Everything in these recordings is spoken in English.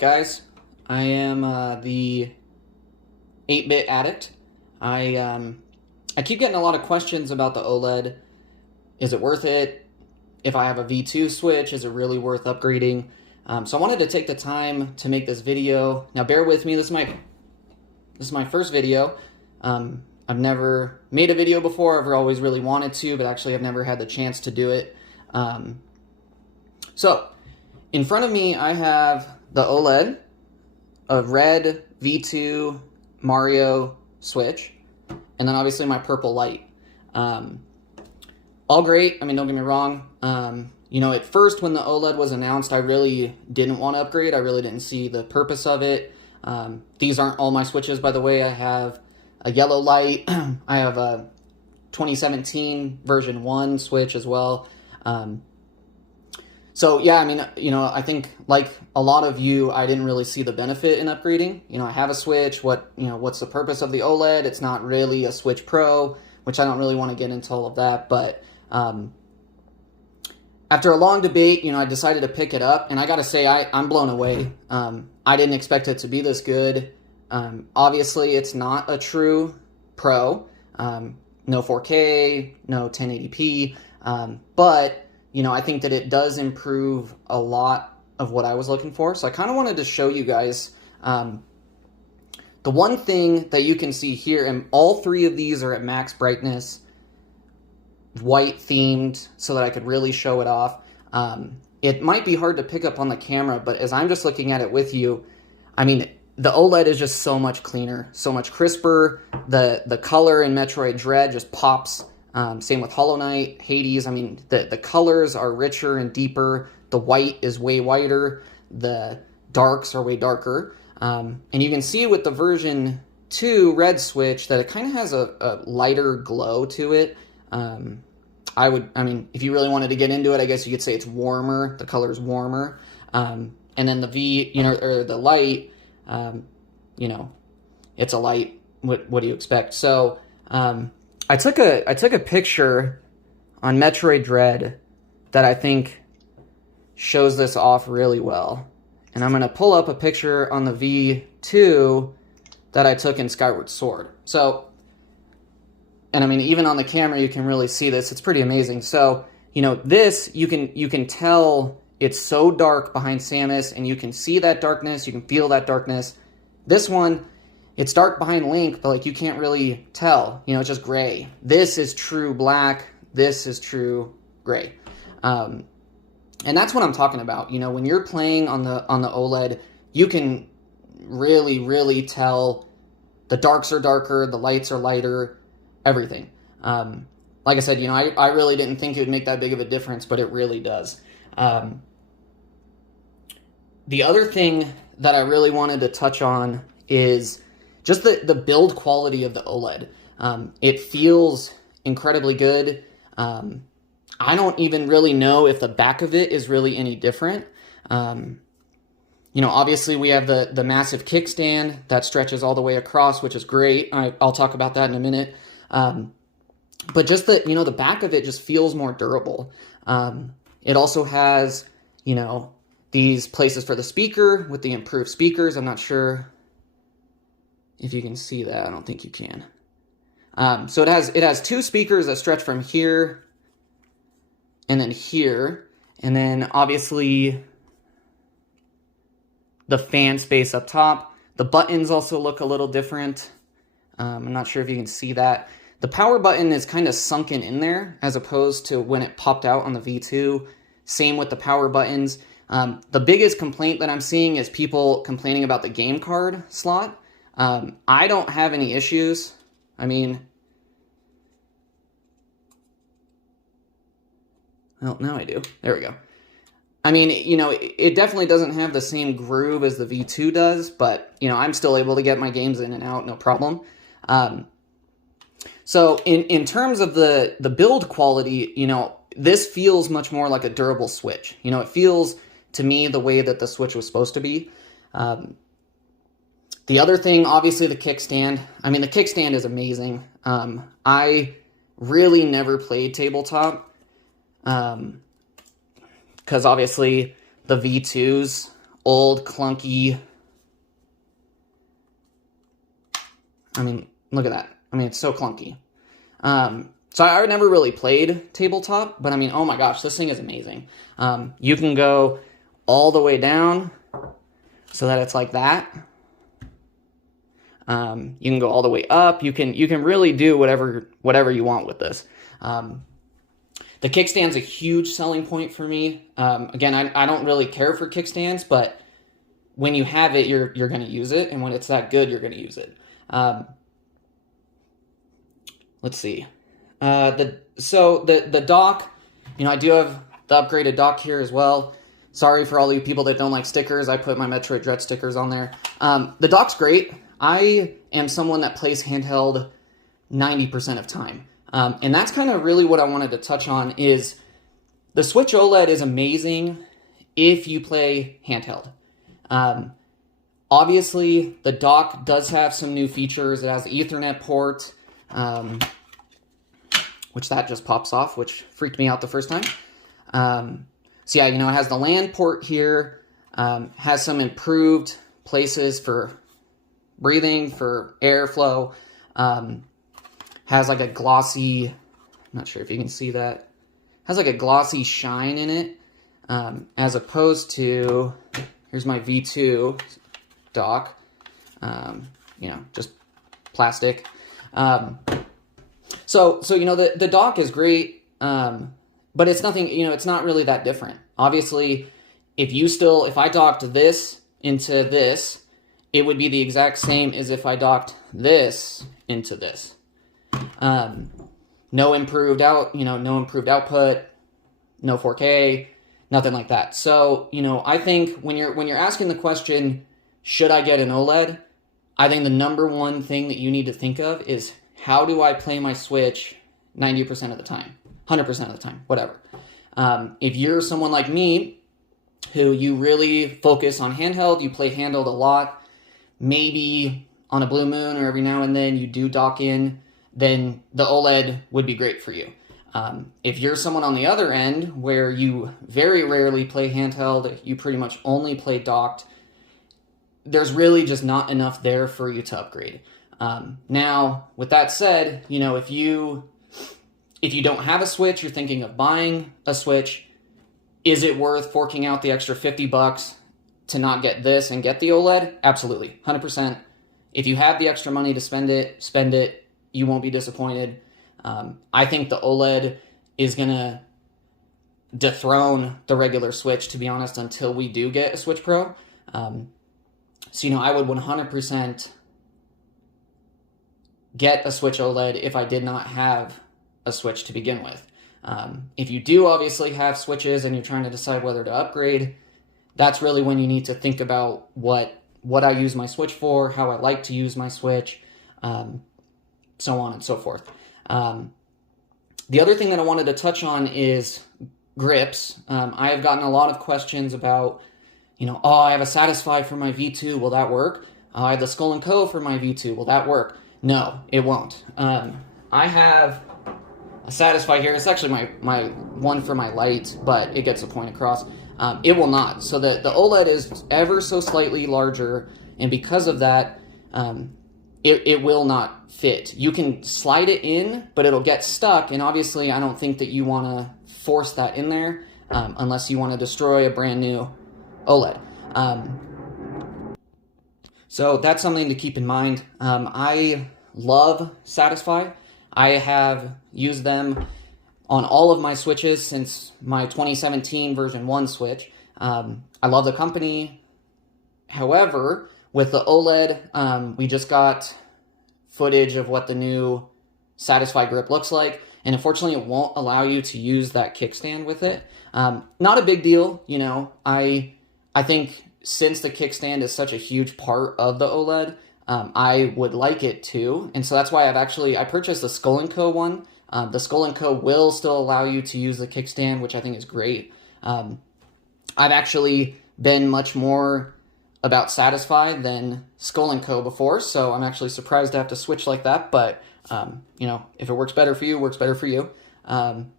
guys? I am the 8-bit addict. I keep getting a lot of questions about the OLED. Is it worth it? If I have a V2 switch, is it really worth upgrading? So I wanted to take the time to make this video. Now bear with me, this is my first video. I've never made a video before. I've always really wanted to, but actually I've never had the chance to do it. So in front of me I have the OLED, a red V2 Mario switch, and then obviously my purple light. All great. I mean, don't get me wrong. At first when the OLED was announced, I really didn't want to upgrade. I really didn't see the purpose of it. These aren't all my switches, by the way. I have a yellow light. I have a 2017 version 1 switch as well. So yeah, I mean, I think like a lot of you, I didn't really see the benefit in upgrading. I have a Switch. What's the purpose of the OLED? It's not really a Switch Pro, which I don't really want to get into all of that. But after a long debate, I decided to pick it up, and I got to say, I'm blown away. I didn't expect it to be this good. Obviously, it's not a true Pro. No 4K, no 1080p, but I think that it does improve a lot of what I was looking for. So I kind of wanted to show you guys the one thing that you can see here, and all three of these are at max brightness, white themed, so that I could really show it off. It might be hard to pick up on the camera, but as I'm just looking at it with you, I mean, the OLED is just so much cleaner, so much crisper. The color in Metroid Dread just pops. Same with Hollow Knight, Hades. I mean, the colors are richer and deeper. The white is way whiter. The darks are way darker. And you can see with the version 2 red switch that it kind of has a lighter glow to it. If you really wanted to get into it, I guess you could say it's warmer. The color is warmer. And then the light, it's a light. What do you expect? So, I took a picture on Metroid Dread that I think shows this off really well. And I'm going to pull up a picture on the V2 that I took in Skyward Sword. So, and I mean, even on the camera, you can really see this. It's pretty amazing. So, this, you can tell it's so dark behind Samus, and you can see that darkness, you can feel that darkness. This one, it's dark behind Link, but you can't really tell. It's just gray. This is true black. This is true gray. And that's what I'm talking about. When you're playing on the OLED, you can really, really tell the darks are darker, the lights are lighter, everything. Like I said, I really didn't think it would make that big of a difference, but it really does. The other thing that I really wanted to touch on is just the build quality of the OLED. It feels incredibly good. I don't even really know if the back of it is really any different. Obviously we have the massive kickstand that stretches all the way across, which is great. I'll talk about that in a minute. But just the back of it just feels more durable. It also has, these places for the speaker with the improved speakers. I'm not sure if you can see that. I don't think you can. So it has two speakers that stretch from here and then here, and then obviously the fan space up top. The buttons also look a little different. I'm not sure if you can see that. The power button is kind of sunken in there as opposed to when it popped out on the V2. Same with the power buttons. The biggest complaint that I'm seeing is people complaining about the game card slot. I don't have any issues. I mean, well, now I do. There we go. I mean, it definitely doesn't have the same groove as the V2 does, but, I'm still able to get my games in and out, no problem. So in terms of the build quality, this feels much more like a durable Switch. It feels, to me, the way that the Switch was supposed to be. The other thing, obviously, the kickstand. I mean, the kickstand is amazing. I really never played tabletop because obviously the V2's old, clunky. I mean, look at that. I mean, it's so clunky. So I never really played tabletop, but I mean, oh my gosh, this thing is amazing. You can go all the way down so that it's like that. You can go all the way up. You can really do whatever you want with this. The kickstand's a huge selling point for me. Again, I don't really care for kickstands, but when you have it, you're going to use it, and when it's that good, you're going to use it. Let's see. The dock, I do have the upgraded dock here as well. Sorry for all you people that don't like stickers. I put my Metroid Dread stickers on there. The dock's great. I am someone that plays handheld 90% of time. And that's kind of really what I wanted to touch on is the Switch OLED is amazing if you play handheld. Obviously, the dock does have some new features. It has the Ethernet port, which that just pops off, which freaked me out the first time. So yeah, it has the LAN port here, has some improved places for breathing, for airflow, has like a glossy, I'm not sure if you can see that, has like a glossy shine in it, as opposed to, here's my V2 dock, just plastic. So the dock is great, but it's nothing, it's not really that different. Obviously, if I docked this into this, it would be the exact same as if I docked this into this. No improved output, no 4K, nothing like that. So, I think when you're asking the question, should I get an OLED? I think the number one thing that you need to think of is, how do I play my Switch 90% of the time, 100% of the time, whatever. If you're someone like me, who you really focus on handheld, you play handheld a lot, maybe on a blue moon or every now and then you do dock in, then the OLED would be great for you. If you're someone on the other end where you very rarely play handheld, you pretty much only play docked, there's really just not enough there for you to upgrade. Now, with that said, if you don't have a Switch, you're thinking of buying a Switch, is it worth forking out the extra $50 to not get this and get the OLED? Absolutely, 100%. If you have the extra money to spend it. You won't be disappointed. I think the OLED is going to dethrone the regular Switch, to be honest, until we do get a Switch Pro. So, I would 100% get a Switch OLED if I did not have a Switch to begin with. If you do obviously have Switches and you're trying to decide whether to upgrade, that's really when you need to think about what I use my Switch for, how I like to use my Switch, so on and so forth. The other thing that I wanted to touch on is grips. I have gotten a lot of questions about, I have a Satisfy for my V2, will that work? I have the Skull & Co for my V2, will that work? No, it won't. I have a Satisfy here. It's actually my one for my light, but it gets the point across. It will not. So the OLED is ever so slightly larger, and because of that, it will not fit. You can slide it in, but it'll get stuck, and obviously I don't think that you want to force that in there unless you want to destroy a brand new OLED. So that's something to keep in mind. I love Satisfy. I have used them on all of my Switches since my 2017 version 1 Switch. I love the company. However, with the OLED, we just got footage of what the new Satisfy grip looks like, and unfortunately it won't allow you to use that kickstand with it. Not a big deal, I think since the kickstand is such a huge part of the OLED, I would like it too, and so that's why I purchased the Skull & Co one. The Skull & Co will still allow you to use the kickstand, which I think is great. I've actually been much more about Satisfy than Skull & Co before, so I'm actually surprised to have to switch like that, but, if it works better for you, it works better for you.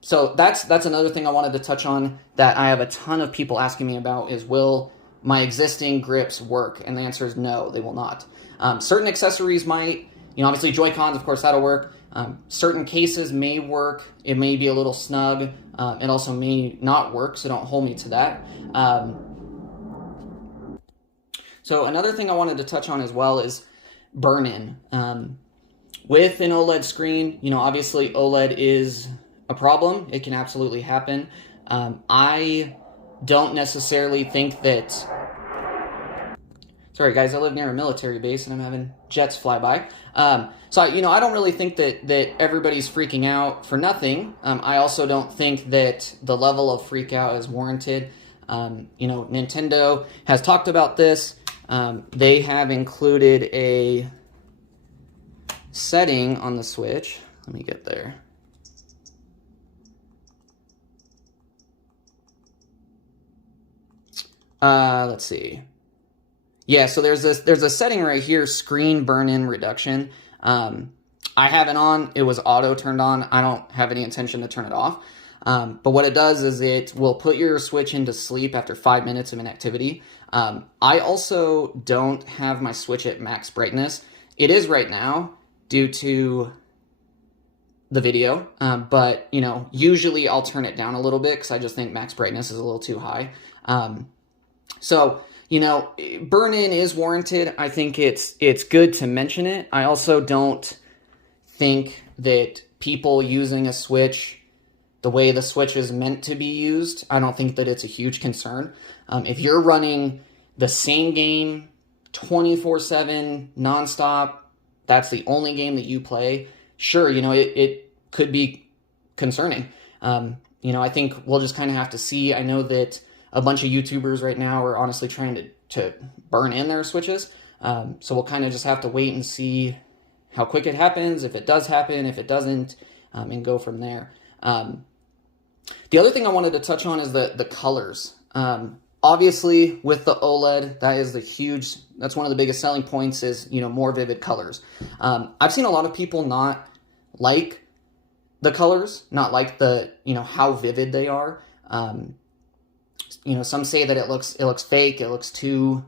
So that's another thing I wanted to touch on that I have a ton of people asking me about is, will my existing grips work? And the answer is no, they will not. Certain accessories might, obviously Joy-Cons, of course, that'll work. Certain cases may work. It may be a little snug. It also may not work, so don't hold me to that. So another thing I wanted to touch on as well is burn-in. With an OLED screen, obviously OLED is a problem. It can absolutely happen. I don't necessarily think that... Sorry guys, I live near a military base and I'm having jets fly by. So I don't really think that everybody's freaking out for nothing. I also don't think that the level of freak out is warranted. Nintendo has talked about this. They have included a setting on the Switch. Let me get there. Let's see. Yeah, so there's a setting right here, screen burn-in reduction. I have it on. It was auto turned on. I don't have any intention to turn it off. But what it does is it will put your Switch into sleep after 5 minutes of inactivity. I also don't have my Switch at max brightness. It is right now due to the video, but usually I'll turn it down a little bit because I just think max brightness is a little too high. Burn-in is warranted. I think it's good to mention it. I also don't think that people using a Switch the way the Switch is meant to be used, I don't think that it's a huge concern. If you're running the same game 24/7, nonstop, that's the only game that you play, sure, it could be concerning. I think we'll just kind of have to see. I know that a bunch of YouTubers right now are honestly trying to burn in their Switches. So we'll kind of just have to wait and see how quick it happens, if it does happen, if it doesn't, and go from there. The other thing I wanted to touch on is the colors. Obviously, with the OLED, that's one of the biggest selling points is, more vivid colors. I've seen a lot of people not like the colors, not like how vivid they are. Some say that it looks fake, it looks too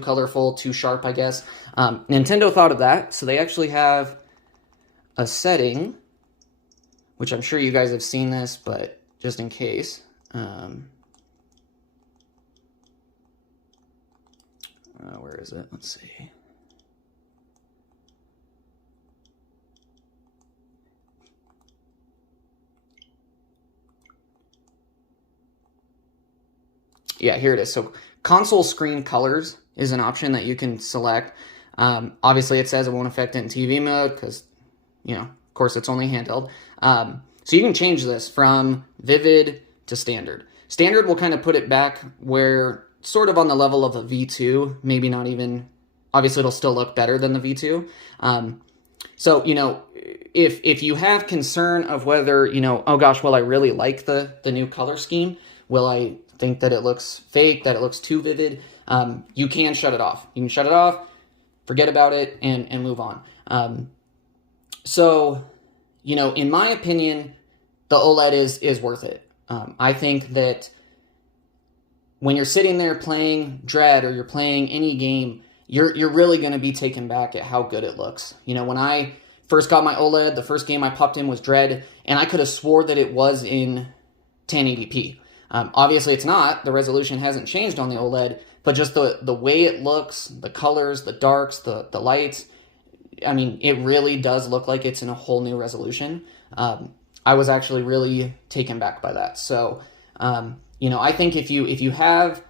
colorful, too sharp, I guess. Nintendo thought of that, so they actually have a setting, which I'm sure you guys have seen this, but just in case. Where is it? Let's see. Yeah, here it is. So console screen colors is an option that you can select. Obviously, it says it won't affect it in TV mode because, of course, it's only handheld. So you can change this from vivid to standard. Standard will kind of put it back where sort of on the level of a V2, maybe not even, obviously it'll still look better than the V2. So, if you have concern of whether, oh gosh, will I really like the new color scheme? Will I think that it looks fake, that it looks too vivid? You can shut it off. You can shut it off, forget about it, and move on. So, in my opinion, the OLED is worth it. I think that when you're sitting there playing Dread or you're playing any game, you're really going to be taken back at how good it looks. When I first got my OLED, the first game I popped in was Dread, and I could have swore that it was in 1080p. Obviously, it's not. The resolution hasn't changed on the OLED, but just the way it looks, the colors, the darks, the lights, it really does look like it's in a whole new resolution. I was actually really taken back by that. So, I think if you have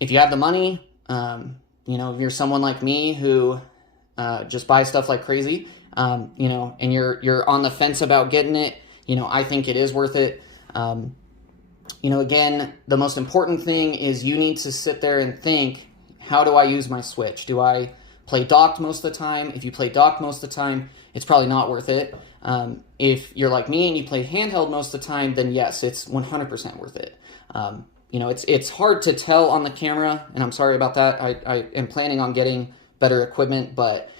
the money, if you're someone like me who just buys stuff like crazy, and you're on the fence about getting it, I think it is worth it. Again, the most important thing is you need to sit there and think, how do I use my Switch? Do I play docked most of the time? If you play docked most of the time, it's probably not worth it. If you're like me and you play handheld most of the time, then yes, it's 100% worth it. It's hard to tell on the camera, and I'm sorry about that. I am planning on getting better equipment, but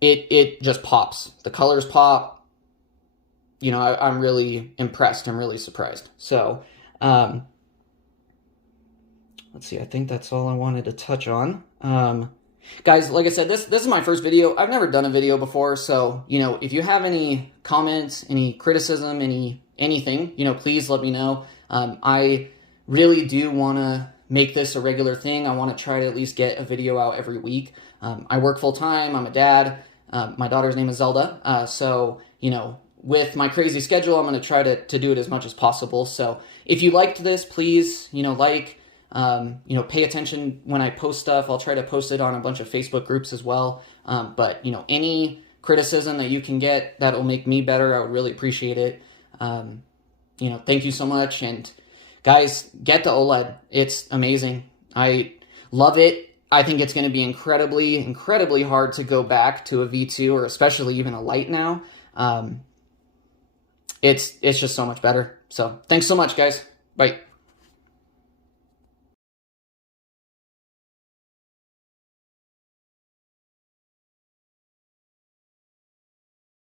it just pops. The colors pop. I'm really impressed. I'm really surprised. So, let's see, I think that's all I wanted to touch on. Guys, like I said, this is my first video. I've never done a video before, so, you know, if you have any comments, any criticism, anything, you know, please let me know. I really do want to make this a regular thing. I want to try to at least get a video out every week. I work full-time. I'm a dad. My daughter's name is Zelda. So, you know, with my crazy schedule, I'm going to try to do it as much as possible. So if you liked this, please, you know, you know, pay attention when I post stuff. I'll try to post it on a bunch of Facebook groups as well. But, you know, any criticism that you can get that'll make me better, I would really appreciate it. You know, thank you so much. And guys, get the OLED. It's amazing. I love it. I think it's going to be incredibly hard to go back to a V2 or especially even a light now. It's just so much better. So thanks so much, guys. Bye.